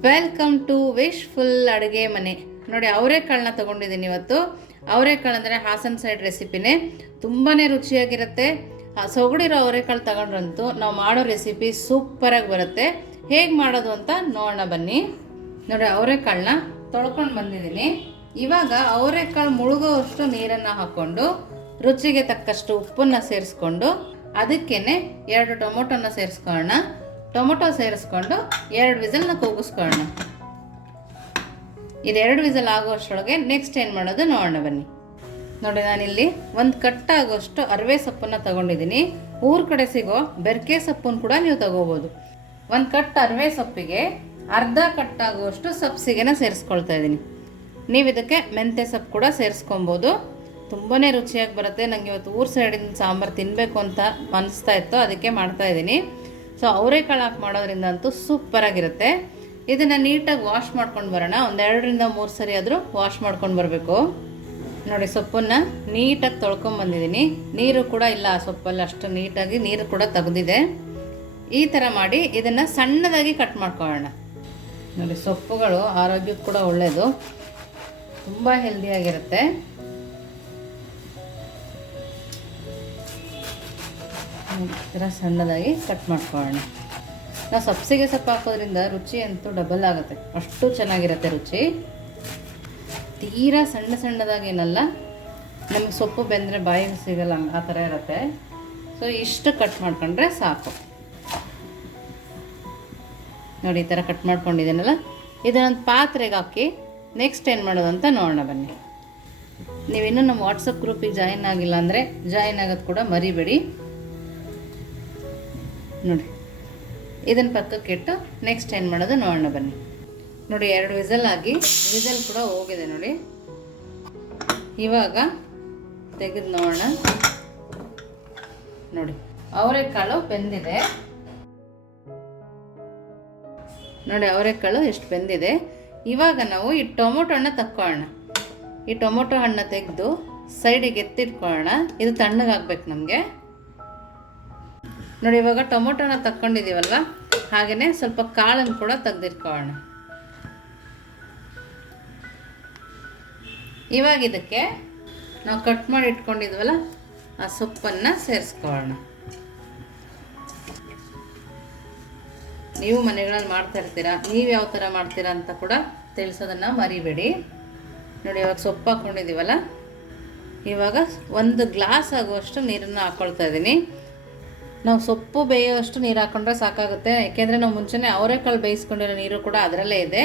Welcome to wish full ಅಡುಗೆ ಮನೆ. ನೋಡಿ ಅವರೆಕಾಳನ್ನ ತಗೊಂಡಿದ್ದೀನಿ ಇವತ್ತು. ಅವರೆಕಾಳು ಅಂದರೆ ಹಾಸನ್ ಸೈಡ್ ರೆಸಿಪಿನೇ ತುಂಬಾ ರುಚಿಯಾಗಿರುತ್ತೆ. ಸೊಗಡಿರೋ ಅವರೆಕಾಳು ತಗೊಂಡ್ರಂತೂ ನಾವು ಮಾಡೋ ರೆಸಿಪಿ ಸೂಪರಾಗಿ ಬರುತ್ತೆ. ಹೇಗೆ ಮಾಡೋದು ಅಂತ ನೋಡೋಣ ಬನ್ನಿ. ನೋಡಿ ಅವರೆಕಾಳನ್ನ ತೊಳ್ಕೊಂಡು ಬಂದಿದ್ದೀನಿ. ಇವಾಗ ಅವರೆಕಾಳು ಮುಳುಗೋವಷ್ಟು ನೀರನ್ನು ಹಾಕ್ಕೊಂಡು ರುಚಿಗೆ ತಕ್ಕಷ್ಟು ಉಪ್ಪನ್ನು ಸೇರಿಸ್ಕೊಂಡು ಅದಕ್ಕೇ ಎರಡು ಟೊಮೊಟೊನ ಸೇರಿಸ್ಕೊಳ್ಳೋಣ. ಟೊಮೊಟೊ ಸೇರಿಸ್ಕೊಂಡು ಎರಡು ವಿಸಲ್ನ ಕೂಗಿಸ್ಕೊಳ್ಳೋಣ. ಇದೆರಡು ವಿಸಲ್ ಆಗುವಷ್ಟರೊಳಗೆ ನೆಕ್ಸ್ಟ್ ಏನು ಮಾಡೋದು ನೋಡೋಣ ಬನ್ನಿ. ನೋಡಿ ನಾನಿಲ್ಲಿ ಒಂದು ಕಟ್ ಆಗೋಷ್ಟು ಅರವೆ ಸೊಪ್ಪನ್ನು ತಗೊಂಡಿದ್ದೀನಿ. ಊರ ಕಡೆ ಸಿಗೋ ಬೆರ್ಕೆ ಸೊಪ್ಪನ್ನು ಕೂಡ ನೀವು ತಗೋಬೋದು. ಒಂದು ಕಟ್ ಅರವೆ ಸೊಪ್ಪಿಗೆ, ಅರ್ಧ ಕಟ್ಟಾಗುವಷ್ಟು ಸಬ್ಸಿಗೆನ ಸೇರಿಸ್ಕೊಳ್ತಾ ಇದ್ದೀನಿ. ನೀವು ಇದಕ್ಕೆ ಮೆಂತ್ಯ ಸೊಪ್ಪು ಕೂಡ ಸೇರಿಸ್ಕೊಬೋದು. ತುಂಬಾ ರುಚಿಯಾಗಿ ಬರುತ್ತೆ. ನನಗೆ ಇವತ್ತು ಊರ ಸೈಡಿನ ಸಾಂಬಾರು ತಿನ್ನಬೇಕು ಅಂತ ಅನಿಸ್ತಾ ಇತ್ತು. ಅದಕ್ಕೆ ಮಾಡ್ತಾ ಇದ್ದೀನಿ. ಸೊ ಅವರೆಕಾಳು ಹಾಕಿ ಮಾಡೋದ್ರಿಂದ ಅಂತೂ ಸೂಪರಾಗಿರುತ್ತೆ ಇದನ್ನು ನೀಟಾಗಿ ವಾಶ್ ಮಾಡ್ಕೊಂಡು ಬರೋಣ. ಒಂದೆರಡರಿಂದ ಮೂರು ಸರಿ ಆದರೂ ವಾಶ್ ಮಾಡ್ಕೊಂಡು ಬರಬೇಕು. ನೋಡಿ, ಸೊಪ್ಪನ್ನು ನೀಟಾಗಿ ತೊಳ್ಕೊಂಬಂದಿದ್ದೀನಿ ನೀರು ಕೂಡ ಇಲ್ಲ ಆ ಸೊಪ್ಪಲ್ಲಿ, ಅಷ್ಟು ನೀಟಾಗಿ ನೀರು ಕೂಡ ತೆಗೆದಿದೆ. ಈ ಥರ ಮಾಡಿ ಇದನ್ನು ಸಣ್ಣದಾಗಿ ಕಟ್ ಮಾಡ್ಕೊಳ್ಳೋಣ. ನೋಡಿ, ಸೊಪ್ಪುಗಳು ಆರೋಗ್ಯಕ್ಕೆ ಕೂಡ ಒಳ್ಳೆಯದು ತುಂಬ ಹೆಲ್ದಿಯಾಗಿರುತ್ತೆ ಈ ಥರ ಸಣ್ಣದಾಗಿ ಕಟ್ ಮಾಡ್ಕೊಳ್ಳೋಣ. ನಾವು ಸಬ್ಸಿಗೆ ಸೊಪ್ಪು ಹಾಕೋದ್ರಿಂದ ರುಚಿ ಅಂತೂ ಡಬಲ್ ಆಗುತ್ತೆ. ಅಷ್ಟು ಚೆನ್ನಾಗಿರುತ್ತೆ ರುಚಿ. ತೀರಾ ಸಣ್ಣ ಸಣ್ಣದಾಗೇನಲ್ಲ ನಮಗೆ ಸೊಪ್ಪು ಬೆಂದರೆ ಬಾಯಿಗೆ ಸಿಗಲ್ಲ ಆ ಥರ ಇರುತ್ತೆ. ಸೊ ಇಷ್ಟು ಕಟ್ ಮಾಡ್ಕೊಂಡ್ರೆ ಸಾಕು. ನೋಡಿ, ಈ ಥರ ಕಟ್ ಮಾಡ್ಕೊಂಡಿದ್ದೀನಲ್ಲ? ಇದನ್ನೊಂದು ಪಾತ್ರೆಗೆ ಹಾಕಿ ನೆಕ್ಸ್ಟ್ ಏನು ಮಾಡೋದು ಅಂತ ನೋಡೋಣ ಬನ್ನಿ. ನೀವಿನ್ನೂ ನಮ್ಮ ವಾಟ್ಸಪ್ ಗ್ರೂಪಿಗೆ ಜಾಯಿನ್ ಆಗಿಲ್ಲ ಅಂದರೆ ಜಾಯಿನ್ ಆಗೋದು ಕೂಡ ಮರಿಬೇಡಿ. ನೋಡಿ. ಇದನ್ನು ಪಕ್ಕಕ್ಕೆ ಇಟ್ಟು ನೆಕ್ಸ್ಟ್ ಏನು ಮಾಡೋದು? ನೋಡೋಣ ಬನ್ನಿ. ನೋಡಿ, ಎರಡು ವಿಸಲ್ ಆಗಿ, ವಿಸಲ್ ಕೂಡ ಹೋಗಿದೆ ನೋಡಿ. ಇವಾಗ ತೆಗೆದು ನೋಡೋಣ. ನೋಡಿ, ಅವರೆಕಾಳು ಬೆಂದಿದೆ. ನೋಡಿ, ಅವರೆಕಾಳು ಎಷ್ಟು ಬೆಂದಿದೆ. ಇವಾಗ ನಾವು ಈ ಟೊಮೊಟೊ ಹಣ್ಣು ತಕ್ಕೊಳ್ಳೋಣ. ಈ ಟೊಮೊಟೊ ಹಣ್ಣು ತೆಗೆದು ಸೈಡಿಗೆ ಎತ್ತಿಟ್ಕೊಳ್ಳೋಣ. ಇದು ತಣ್ಣಗಾಗ್ಬೇಕು ನಮಗೆ. ನೋಡಿ, ಇವಾಗ ಟೊಮೊಟೊನ ತಕ್ಕೊಂಡಿದ್ದೀವಲ್ಲ ಹಾಗೆಯೇ ಸ್ವಲ್ಪ ಕಾಳನ್ನು ಕೂಡ ತೆಗೆದಿಟ್ಕೊಳ್ಳೋಣ. ಇವಾಗ ಇದಕ್ಕೆ ನಾವು ಕಟ್ ಮಾಡಿ ಇಟ್ಕೊಂಡಿದ್ವಲ್ಲ, ಆ ಸೊಪ್ಪನ್ನು ಸೇರಿಸ್ಕೊಳ್ಳೋಣ. ನೀವು ಮನೆಗಳಲ್ಲಿ ಮಾಡ್ತಾ ಇರ್ತೀರಾ, ನೀವು ಯಾವ ಥರ ಮಾಡ್ತೀರಾ ಅಂತ ಕೂಡ ತಿಳಿಸೋದನ್ನು ಮರಿಬೇಡಿ. ನೋಡಿ, ಇವಾಗ ಸೊಪ್ಪು ಹಾಕ್ಕೊಂಡಿದ್ದೀವಲ್ಲ ಇವಾಗ ಒಂದು ಗ್ಲಾಸ್ ಆಗುವಷ್ಟು ನೀರನ್ನು ಹಾಕ್ಕೊಳ್ತಾ ಇದ್ದೀನಿ. ನಾವು ಸೊಪ್ಪು ಬೇಯೋಷ್ಟು ನೀರು ಹಾಕೊಂಡ್ರೆ ಸಾಕಾಗುತ್ತೆ. ಯಾಕೆಂದರೆ ನಾವು ಮುಂಚೆನೇ ಅವರೆಕಾಳು ಬೇಯಿಸ್ಕೊಂಡಿರೋ ನೀರು ಕೂಡ ಅದರಲ್ಲೇ ಇದೆ.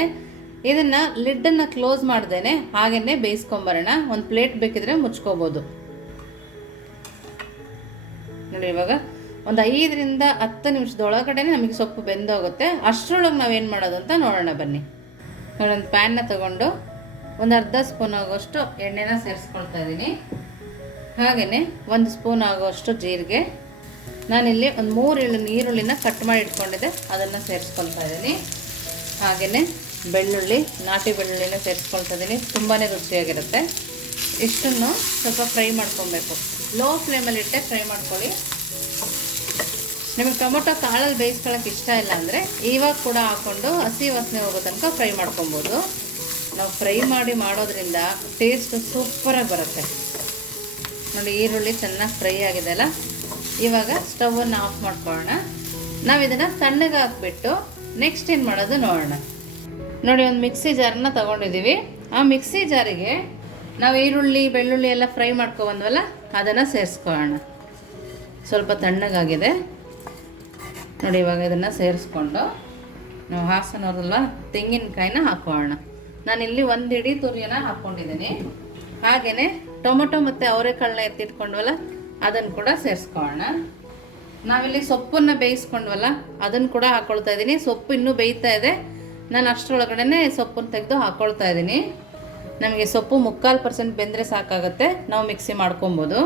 ಇದನ್ನು ಲಿಡ್ಡನ್ನು ಕ್ಲೋಸ್ ಮಾಡ್ದೇನೆ ಹಾಗೆಯೇ ಬೇಯಿಸ್ಕೊಂಬರೋಣ. ಒಂದು ಪ್ಲೇಟ್ ಬೇಕಿದ್ರೆ ಮುಚ್ಕೋಬೋದು. ನೋಡಿ ಇವಾಗ ಒಂದು ಐದರಿಂದ ಹತ್ತು ನಿಮಿಷದೊಳಗಡೆ ನಮಗೆ ಸೊಪ್ಪು ಬೆಂದೋಗುತ್ತೆ. ಅಷ್ಟರೊಳಗೆ ನಾವೇನು ಮಾಡೋದು ಅಂತ ನೋಡೋಣ ಬನ್ನಿ. ನೋಡಿ ಒಂದು ಪ್ಯಾನ್ನ ತಗೊಂಡು ಒಂದು ಅರ್ಧ ಸ್ಪೂನ್ ಆಗೋಷ್ಟು ಎಣ್ಣೆನ ಸೇರಿಸ್ಕೊಳ್ತಾ ಇದ್ದೀನಿ ಹಾಗೆಯೇ ಒಂದು ಸ್ಪೂನ್ ಆಗೋಷ್ಟು ಜೀರಿಗೆ. ನಾನಿಲ್ಲಿ ಒಂದು ಮೂರು ಈರುಳ್ಳಿನ ಕಟ್ ಮಾಡಿ ಇಟ್ಕೊಂಡಿದ್ದೆ. ಅದನ್ನು ಸೇರಿಸ್ಕೊಳ್ತಾ ಇದ್ದೀನಿ ಹಾಗೆಯೇ ಬೆಳ್ಳುಳ್ಳಿ, ನಾಟಿ ಬೆಳ್ಳುಳ್ಳಿನ ಸೇರಿಸ್ಕೊಳ್ತಾ ಇದ್ದೀನಿ ತುಂಬಾ ರುಚಿಯಾಗಿರುತ್ತೆ. ಇಷ್ಟನ್ನು ಸ್ವಲ್ಪ ಫ್ರೈ ಮಾಡ್ಕೊಬೇಕು. ಲೋ ಫ್ಲೇಮಲ್ಲಿ ಇಟ್ಟೆ ಫ್ರೈ ಮಾಡ್ಕೊಳ್ಳಿ. ನಿಮಗೆ ಟೊಮೊಟೊ ಕಾಳಲ್ಲಿ ಬೇಯಿಸ್ಕೊಳ್ಳೋಕೆ ಇಷ್ಟ ಇಲ್ಲ ಅಂದರೆ ಇವಾಗ ಕೂಡ ಹಾಕ್ಕೊಂಡು ಹಸಿ ವಾಸನೆ ಹೋಗೋ ತನಕ ಫ್ರೈ ಮಾಡ್ಕೊಬೋದು ನಾವು ಫ್ರೈ ಮಾಡಿ ಮಾಡೋದ್ರಿಂದ ಟೇಸ್ಟ್ ಸೂಪರಾಗಿ ಬರುತ್ತೆ. ನೋಡಿ ಈರುಳ್ಳಿ ಚೆನ್ನಾಗಿ ಫ್ರೈ ಆಗಿದೆ ಅಲ್ಲ? ಇವಾಗ ಸ್ಟವನ್ನು ಆಫ್ ಮಾಡ್ಕೊಳ್ಳೋಣ. ನಾವು ಇದನ್ನು ತಣ್ಣಗೆ ಹಾಕ್ಬಿಟ್ಟು ನೆಕ್ಸ್ಟ್ ಏನು ಮಾಡೋದು ನೋಡೋಣ. ನೋಡಿ, ಒಂದು ಮಿಕ್ಸಿ ಜಾರನ್ನ ತೊಗೊಂಡಿದ್ದೀವಿ ಆ ಮಿಕ್ಸಿ ಜಾರಿಗೆ ನಾವು ಈರುಳ್ಳಿ, ಬೆಳ್ಳುಳ್ಳಿ ಎಲ್ಲ ಫ್ರೈ ಮಾಡ್ಕೊಬಂದ್ವಲ್ಲ ಅದನ್ನು ಸೇರಿಸ್ಕೊಳ್ಳೋಣ. ಸ್ವಲ್ಪ ತಣ್ಣಗಾಗಿದೆ. ನೋಡಿ, ಇವಾಗ ಇದನ್ನು ಸೇರಿಸ್ಕೊಂಡು ನಾವು ಹಾಸನವ್ರಲ್ಲ ತೆಂಗಿನಕಾಯಿನ ಹಾಕೋಣ ನಾನಿಲ್ಲಿ ಒಂದು ಇಡೀ ತುರಿಯನ್ನ ಹಾಕ್ಕೊಂಡಿದ್ದೀನಿ ಹಾಗೆಯೇ ಟೊಮೊಟೊ ಮತ್ತು ಅವರೆಕಾಳನ್ನ ಎತ್ತಿಟ್ಕೊಂಡ್ವಲ್ಲ ಅದನ್ನು ಕೂಡ ಸೇರಿಸ್ಕೊಳ್ಳೋಣ. ನಾವಿಲ್ಲಿ ಸೊಪ್ಪನ್ನು ಬೇಯಿಸ್ಕೊಂಡ್ವಲ್ಲ, ಅದನ್ನು ಕೂಡ ಹಾಕ್ಕೊಳ್ತಾ ಇದ್ದೀನಿ. ಸೊಪ್ಪು ಇನ್ನೂ ಬೇಯ್ತಾ ಇದೆ. ನಾನು ಅಷ್ಟರೊಳಗಡೆ ಸೊಪ್ಪನ್ನು ತೆಗೆದು ಹಾಕ್ಕೊಳ್ತಾ ಇದ್ದೀನಿ. ನಮಗೆ ಸೊಪ್ಪು ಮುಕ್ಕಾಲು ಪರ್ಸೆಂಟ್ ಬೆಂದರೆ ಸಾಕಾಗುತ್ತೆ. ನಾವು ಮಿಕ್ಸಿ ಮಾಡ್ಕೊಬೋದು.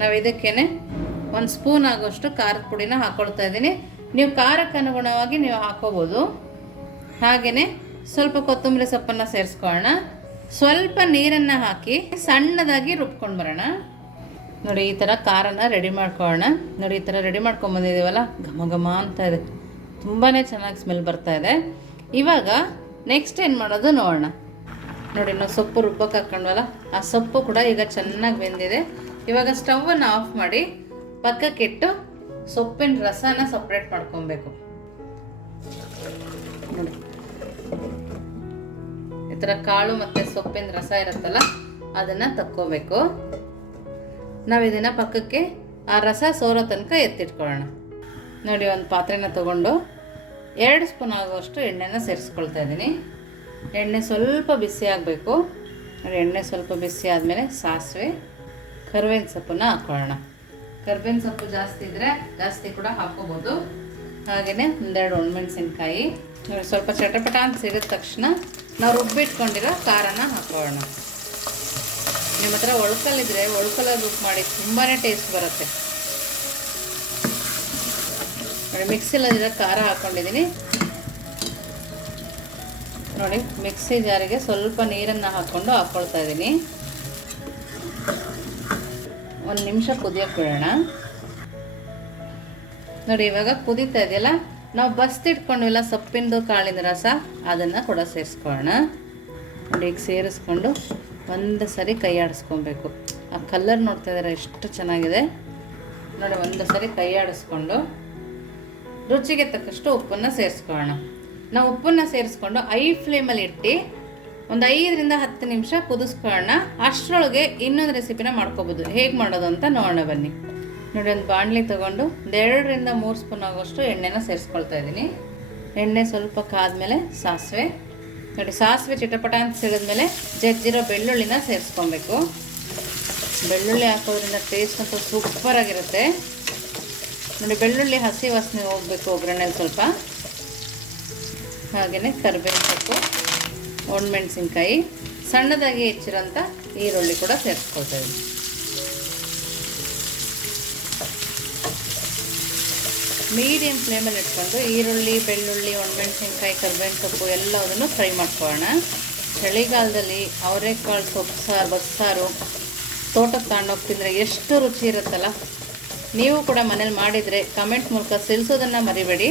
ನಾವು ಇದಕ್ಕೇನೆ ಒಂದು ಸ್ಪೂನ್ ಆಗೋಷ್ಟು ಖಾರದ ಪುಡಿನ ಹಾಕ್ಕೊಳ್ತಾ ಇದ್ದೀನಿ. ನೀವು ಖಾರಕ್ಕೆ ಅನುಗುಣವಾಗಿ ನೀವು ಹಾಕೋಬೋದು. ಹಾಗೆಯೇ ಸ್ವಲ್ಪ ಕೊತ್ತಂಬರಿ ಸೊಪ್ಪನ್ನು ಸೇರಿಸ್ಕೊಳ್ಳೋಣ. ಸ್ವಲ್ಪ ನೀರನ್ನು ಹಾಕಿ ಸಣ್ಣದಾಗಿ ರುಬ್ಕೊಂಡು ಬರೋಣ. ನೋಡಿ, ಈ ಥರ ಖಾರನ ರೆಡಿ ಮಾಡ್ಕೊಳ್ಳೋಣ. ನೋಡಿ, ಈ ಥರ ರೆಡಿ ಮಾಡ್ಕೊಂಬಂದಿದ್ದೀವಲ್ಲ ಘಮ ಘಮ ಅಂತ ಇದೆ. ತುಂಬಾ ಚೆನ್ನಾಗಿ ಸ್ಮೆಲ್ ಬರ್ತಾ ಇದೆ. ಇವಾಗ ನೆಕ್ಸ್ಟ್ ಏನು ಮಾಡೋದು ನೋಡೋಣ. ನೋಡಿ ನಾವು ಸೊಪ್ಪು ರುಬ್ಬಕ್ಕೆ ಹಾಕೊಂಡ್ವಲ್ಲ, ಆ ಸೊಪ್ಪು ಕೂಡ ಈಗ ಚೆನ್ನಾಗಿ ಬೆಂದಿದೆ. ಇವಾಗ ಸ್ಟವನ್ನು ಆಫ್ ಮಾಡಿ ಪಕ್ಕಕ್ಕಿಟ್ಟು ಸೊಪ್ಪಿನ ರಸನ ಸಪ್ರೇಟ್ ಮಾಡ್ಕೊಬೇಕು. ನೋಡಿ. ಈ ಥರ ಕಾಳು ಮತ್ತು ಸೊಪ್ಪಿನ ರಸ ಇರುತ್ತಲ್ಲ, ಅದನ್ನು ತಕ್ಕೋಬೇಕು. ನಾವು ಇದನ್ನು ಪಕ್ಕಕ್ಕೆ ಆ ರಸ ಸೋರೋ ತನಕ ಎತ್ತಿಟ್ಕೊಳ್ಳೋಣ. ನೋಡಿ, ಒಂದು ಪಾತ್ರೆನ ತಗೊಂಡು ಎರಡು ಸ್ಪೂನ್ ಆಗುವಷ್ಟು ಎಣ್ಣೆನ ಸೇರಿಸ್ಕೊಳ್ತಾ ಇದ್ದೀನಿ. ಎಣ್ಣೆ ಸ್ವಲ್ಪ ಬಿಸಿ ಆಗಬೇಕು. ಎಣ್ಣೆ ಸ್ವಲ್ಪ ಬಿಸಿ ಆದಮೇಲೆ ಸಾಸಿವೆ, ಕರ್ಬೇವಿನ ಸೊಪ್ಪನ್ನು ಹಾಕ್ಕೊಳ್ಳೋಣ ಕರ್ಬೇವಿನ ಸೊಪ್ಪು ಜಾಸ್ತಿ ಇದ್ದರೆ ಜಾಸ್ತಿ ಕೂಡ ಹಾಕ್ಕೋಬೋದು. ಹಾಗೆಯೇ ಒಂದೆರಡು ಒಣಮೆಣಸಿನ್ಕಾಯಿ. ಸ್ವಲ್ಪ ಚಟಪಟ ಅಂತ ಸಿಡಿದ ತಕ್ಷಣ ನಾವು ರುಬ್ಬಿಟ್ಕೊಂಡಿರೋ ಖಾರನ ಹಾಕೊಳ್ಳೋಣ. ನಿಮ್ಮ ಹತ್ರ ಒಳ್ಕಲ್ಲಿದ್ರೆ ಒಳ್ಕಲಲ್ಲಿ ರುಬ್ಬು ಮಾಡಿ ತುಂಬಾ ಟೇಸ್ಟ್ ಬರುತ್ತೆ. ಮಿಕ್ಸಿಲಲ್ಲಿರೋ ಖಾರ ಹಾಕ್ಕೊಂಡಿದ್ದೀನಿ ನೋಡಿ ಮಿಕ್ಸಿ ಜಾರಿಗೆ ಸ್ವಲ್ಪ ನೀರನ್ನು ಹಾಕ್ಕೊಂಡು ಹಾಕ್ಕೊಳ್ತಾ ಇದ್ದೀನಿ. ಒಂದು ನಿಮಿಷ ಕುದಿಯೋಕೆ ಬಿಡೋಣ. ನೋಡಿ, ಇವಾಗ ಕುದೀತಾ ಇದೆಯಲ್ಲ, ನಾವು ಬಸ್ತಿಟ್ಕೊಂಡಿಲ್ಲ ಸೊಪ್ಪಿಂದು ಕಾಳಿನ ರಸ, ಅದನ್ನು ಕೂಡ ಸೇರಿಸ್ಕೊಳ್ಳೋಣ. ನೋಡಿ, ಈಗ ಸೇರಿಸ್ಕೊಂಡು ಒಂದು ಸರಿ ಕೈ ಆಡಿಸ್ಕೊಬೇಕು. ಆ ಕಲರ್ ನೋಡ್ತಾ ಇದ್ದಾರೆ, ಎಷ್ಟು ಚೆನ್ನಾಗಿದೆ. ನೋಡಿ, ಒಂದು ಸರಿ ಕೈ ಆಡಿಸ್ಕೊಂಡು ರುಚಿಗೆ ತಕ್ಕಷ್ಟು ಉಪ್ಪನ್ನು ಸೇರಿಸ್ಕೊಳ್ಳೋಣ. ನಾವು ಉಪ್ಪನ್ನು ಸೇರಿಸ್ಕೊಂಡು ಐ ಫ್ಲೇಮಲ್ಲಿ ಇಟ್ಟು ಒಂದು ಐದರಿಂದ ಹತ್ತು ನಿಮಿಷ ಕುದಿಸ್ಕೊಳ್ಳೋಣ. ಅಷ್ಟರೊಳಗೆ ಇನ್ನೊಂದು ರೆಸಿಪಿನ ಮಾಡ್ಕೋಬೋದು. ಹೇಗೆ ಮಾಡೋದು ಅಂತ ನೋಡೋಣ ಬನ್ನಿ. ನೋಡಿ, ಒಂದು ಬಾಣಲಿ ತೊಗೊಂಡು ಎರಡರಿಂದ ಮೂರು ಸ್ಪೂನ್ ಆಗೋಷ್ಟು ಎಣ್ಣೆನ ಸೇರಿಸ್ಕೊಳ್ತಾ ಇದ್ದೀನಿ. ಎಣ್ಣೆ ಸ್ವಲ್ಪ ಕಾದ ಮೇಲೆ ಸಾಸಿವೆ. ನೋಡಿ, ಸಾಸಿವೆ ಚಿಟಪಟ ಅಂತ ಸಿಡಿದ್ಮೇಲೆ ಜಜ್ಜಿರೋ ಬೆಳ್ಳುಳ್ಳಿನ ಸೇರಿಸ್ಕೊಬೇಕು. ಬೆಳ್ಳುಳ್ಳಿ ಹಾಕೋದ್ರಿಂದ ಟೇಸ್ಟ್ ಅಂತೂ ಸೂಪರಾಗಿರುತ್ತೆ ನೋಡಿ, ಬೆಳ್ಳುಳ್ಳಿ ಹಸಿ ವಾಸನೆ ಹೋಗಬೇಕು ಒಗ್ಗರಣೆಲಿ ಸ್ವಲ್ಪ. ಹಾಗೆಯೇ ಕರಿಬೇವು ಸೊಪ್ಪು ಒಣಮೆಣಸಿನ್ಕಾಯಿ, ಸಣ್ಣದಾಗಿ ಹೆಚ್ಚಿರೋಂಥ ಈರುಳ್ಳಿ ಕೂಡ ಸೇರಿಸ್ಕೊಳ್ತಾ ಇದ್ದೀನಿ ಮೀಡಿಯಂ ಫ್ಲೇಮಲ್ಲಿ ಇಟ್ಕೊಂಡು ಈರುಳ್ಳಿ, ಬೆಳ್ಳುಳ್ಳಿ, ಒಣಮೆಣಸಿನ್ಕಾಯಿ ಕರ್ಬೇವಿನ ಸೊಪ್ಪು ಎಲ್ಲದನ್ನು ಫ್ರೈ ಮಾಡ್ಕೊಳ್ಳೋಣ. ಚಳಿಗಾಲದಲ್ಲಿ ಅವರೆಕಾಳು ಸೊಪ್ಪು ಸಾರು ಬಸ್ಸಾರು ತೋಟಕ್ಕೆ ತಗೊಂಡೋಗಿ ತಿಂದರೆ ಎಷ್ಟು ರುಚಿ ಇರುತ್ತಲ್ಲ? ನೀವು ಕೂಡ ಮನೇಲಿ ಮಾಡಿದರೆ ಕಮೆಂಟ್ ಮೂಲಕ ಸಿಲ್ಸೋದನ್ನು ಮರಿಬೇಡಿ.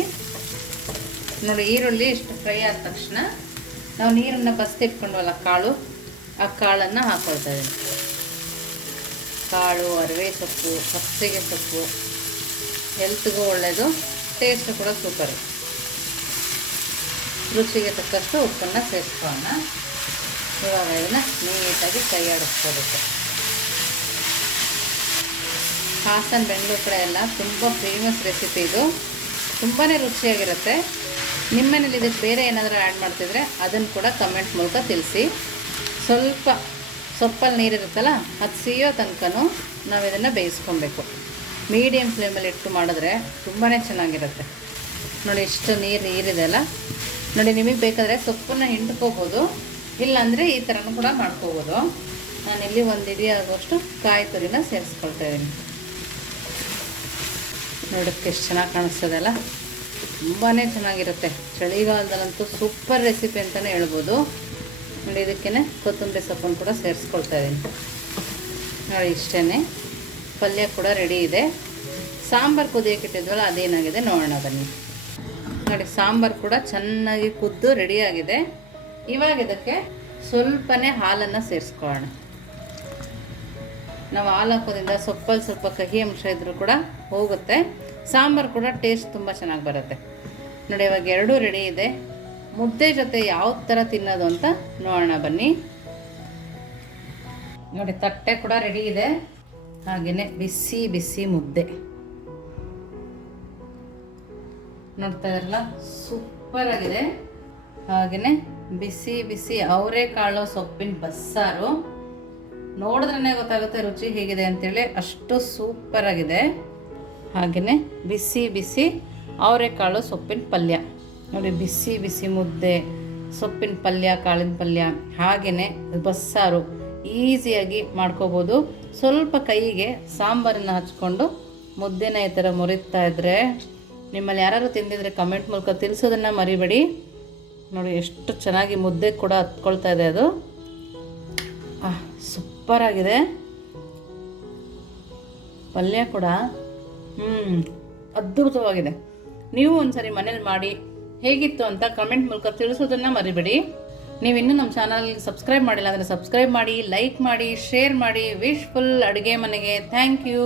ನೋಡಿ, ಈರುಳ್ಳಿ ಇಷ್ಟು ಫ್ರೈ ಆದ ತಕ್ಷಣ ನಾವು ನೀರನ್ನು ಬಸ್ತಿಟ್ಕೊಂಡ್ವಲ್ಲ ಕಾಳು, ಆ ಕಾಳನ್ನು ಹಾಕೊಳ್ತಾ ಇದ್ದೀನಿ ಕಾಳು, ಅರಿವೆ ಸೊಪ್ಪು, ಸಪ್ಪಿಗೆ ಸೊಪ್ಪು ಹೆಲ್ತ್ಗೂ ಒಳ್ಳೆಯದು ಟೇಸ್ಟ್ ಕೂಡ ಸೂಪರ್. ರುಚಿಗೆ ತಕ್ಕಷ್ಟು ಉಪ್ಪನ್ನು ಸೇರಿಸ್ಕೊಳ್ಳೋಣ. ಇವಾಗ ಇದನ್ನು ನೀಟಾಗಿ ಕೈ ಆಡಿಸ್ಕೋಬೇಕು ಹಾಸನ ಬೆಂಗಳೂರು ಕಡೆ ಎಲ್ಲ ತುಂಬ ಫೇಮಸ್ ರೆಸಿಪಿ ಇದು. ತುಂಬಾ ರುಚಿಯಾಗಿರುತ್ತೆ. ನಿಮ್ಮನೇಲಿ ಇದಕ್ಕೆ ಬೇರೆ ಏನಾದರೂ ಆ್ಯಡ್ ಮಾಡ್ತಿದ್ರೆ ಅದನ್ನು ಕೂಡ ಕಮೆಂಟ್ ಮೂಲಕ ತಿಳಿಸಿ. ಸ್ವಲ್ಪ ಸೊಪ್ಪಲ್ಲಿ ನೀರಿರುತ್ತಲ್ಲ, ಅದು ಸಿಯೋ ತನಕನೂ ನಾವು ಇದನ್ನು ಬೇಯಿಸ್ಕೊಬೇಕು. ಮೀಡಿಯಮ್ ಫ್ಲೇಮಲ್ಲಿ ಇಟ್ಟು ಮಾಡಿದ್ರೆ ತುಂಬಾ ಚೆನ್ನಾಗಿರುತ್ತೆ. ನೋಡಿ ಇಷ್ಟು ನೀರು ನೀರಿದೆ ಅಲ್ಲ? ನೋಡಿ ನಿಮಗೆ ಬೇಕಾದರೆ ಸೊಪ್ಪನ್ನು ಹಿಂಡ್ಕೋಬೋದು. ಇಲ್ಲಾಂದರೆ ಈ ಥರನೂ ಕೂಡ ಮಾಡ್ಕೋಬೋದು. ನಾನಿಲ್ಲಿ ಒಂದು ಇಡೀ ಆಗುವಷ್ಟು ಕಾಯಿ ತುರಿನ ಸೇರಿಸ್ಕೊಳ್ತಾ ಇದ್ದೀನಿ. ನೋಡೋಕ್ಕೆ ಎಷ್ಟು ಚೆನ್ನಾಗಿ ಕಾಣಿಸ್ತದಲ್ಲ ತುಂಬಾ ಚೆನ್ನಾಗಿರುತ್ತೆ. ಚಳಿಗಾಲದಲ್ಲಂತೂ ಸೂಪರ್ ರೆಸಿಪಿ ಅಂತಲೇ ಹೇಳ್ಬೋದು. ನೋಡಿ ಇದಕ್ಕೇ ಕೊತ್ತಂಬರಿ ಸೊಪ್ಪನ್ನು ಕೂಡ ಸೇರಿಸ್ಕೊಳ್ತಾ ಇದ್ದೀನಿ. ನೋಡಿ ಇಷ್ಟೇ ಪಲ್ಯ ಕೂಡ ರೆಡಿ ಇದೆ. ಸಾಂಬಾರು ಕುದಿಯೋಕೆ ಇಟ್ಟಿದ್ವಲ್ಲ ಅದೇನಾಗಿದೆ? ನೋಡೋಣ, ಬನ್ನಿ. ನೋಡಿ, ಸಾಂಬಾರು ಕೂಡ ಚೆನ್ನಾಗಿ ಕುದ್ದು ರೆಡಿಯಾಗಿದೆ ಇವಾಗ ಇದಕ್ಕೆ ಸ್ವಲ್ಪನೇ ಹಾಲನ್ನು ಸೇರಿಸ್ಕೊಳ್ಳೋಣ. ನಾವು ಹಾಲು ಹಾಕೋದ್ರಿಂದ ಸೊಪ್ಪಲ್ಲಿ ಸ್ವಲ್ಪ ಕಹಿ ಅಂಶ ಇದ್ದರೂ ಕೂಡ ಹೋಗುತ್ತೆ. ಸಾಂಬಾರು ಕೂಡ ಟೇಸ್ಟ್ ತುಂಬ ಚೆನ್ನಾಗಿ ಬರುತ್ತೆ. ನೋಡಿ, ಇವಾಗ ಎರಡೂ ರೆಡಿ ಇದೆ. ಮುದ್ದೆ ಜೊತೆ ಯಾವ ಥರ ತಿನ್ನೋದು ಅಂತ ನೋಡೋಣ, ಬನ್ನಿ. ನೋಡಿ, ತಟ್ಟೆ ಕೂಡ ರೆಡಿ ಇದೆ. ಹಾಗೆಯೇ ಬಿಸಿ ಬಿಸಿ ಮುದ್ದೆ. ನೋಡ್ತಾ ಇದ್ರಲ್ಲ ಸೂಪರ್ ಆಗಿದೆ ಹಾಗೆಯೇ ಬಿಸಿ ಬಿಸಿ ಅವರೆಕಾಳು ಸೊಪ್ಪಿನ ಬಸ್ಸಾರು. ನೋಡಿದ್ರೇ ಗೊತ್ತಾಗುತ್ತೆ ರುಚಿ ಹೇಗಿದೆ ಅಂತೇಳಿ ಅಷ್ಟು ಸೂಪರ್ ಆಗಿದೆ ಹಾಗೆಯೇ ಬಿಸಿ ಬಿಸಿ ಅವರೆಕಾಳು ಸೊಪ್ಪಿನ ಪಲ್ಯ. ನೋಡಿ, ಬಿಸಿ ಬಿಸಿ ಮುದ್ದೆ, ಸೊಪ್ಪಿನ ಪಲ್ಯ, ಕಾಳಿನ ಪಲ್ಯ ಹಾಗೆಯೇ ಬಸ್ಸಾರು. ಈಸಿಯಾಗಿ ಮಾಡ್ಕೋಬೋದು. ಸ್ವಲ್ಪ ಕೈಗೆ ಸಾಂಬಾರನ್ನ ಹಚ್ಕೊಂಡು ಮುದ್ದೆನ ಈ ಥರ ಮುರಿತಾ ಇದ್ದರೆ ನಿಮ್ಮಲ್ಲಿ ಯಾರಾದರೂ ತಿಂದಿದ್ರೆ ಕಮೆಂಟ್ ಮೂಲಕ ತಿಳಿಸೋದನ್ನು ಮರಿಬೇಡಿ. ನೋಡಿ, ಎಷ್ಟು ಚೆನ್ನಾಗಿ ಮುದ್ದೆ ಕೂಡ ಹತ್ಕೊಳ್ತಾ ಇದೆ ಅದು. ಸೂಪರ್ ಆಗಿದೆ. ಪಲ್ಯ ಕೂಡ ಹ್ಞೂ ಅದ್ಭುತವಾಗಿದೆ. ನೀವು ಒಂದ್ಸರಿ ಮನೇಲಿ ಮಾಡಿ ಹೇಗಿತ್ತು ಅಂತ ಕಮೆಂಟ್ ಮೂಲಕ ತಿಳಿಸೋದನ್ನು ಮರಿಬೇಡಿ. ನೀವಿನ್ನೂ ನಮ್ಮ ಚಾನಲ್ಗೆ ಸಬ್ಸ್ಕ್ರೈಬ್ ಮಾಡಿಲ್ಲ ಅಂದರೆ ಸಬ್ಸ್ಕ್ರೈಬ್ ಮಾಡಿ ಲೈಕ್ ಮಾಡಿ ಶೇರ್ ಮಾಡಿ. ವಿಶ್ ಫುಲ್ ಅಡುಗೆ ಮನೆಗೆ. Thank you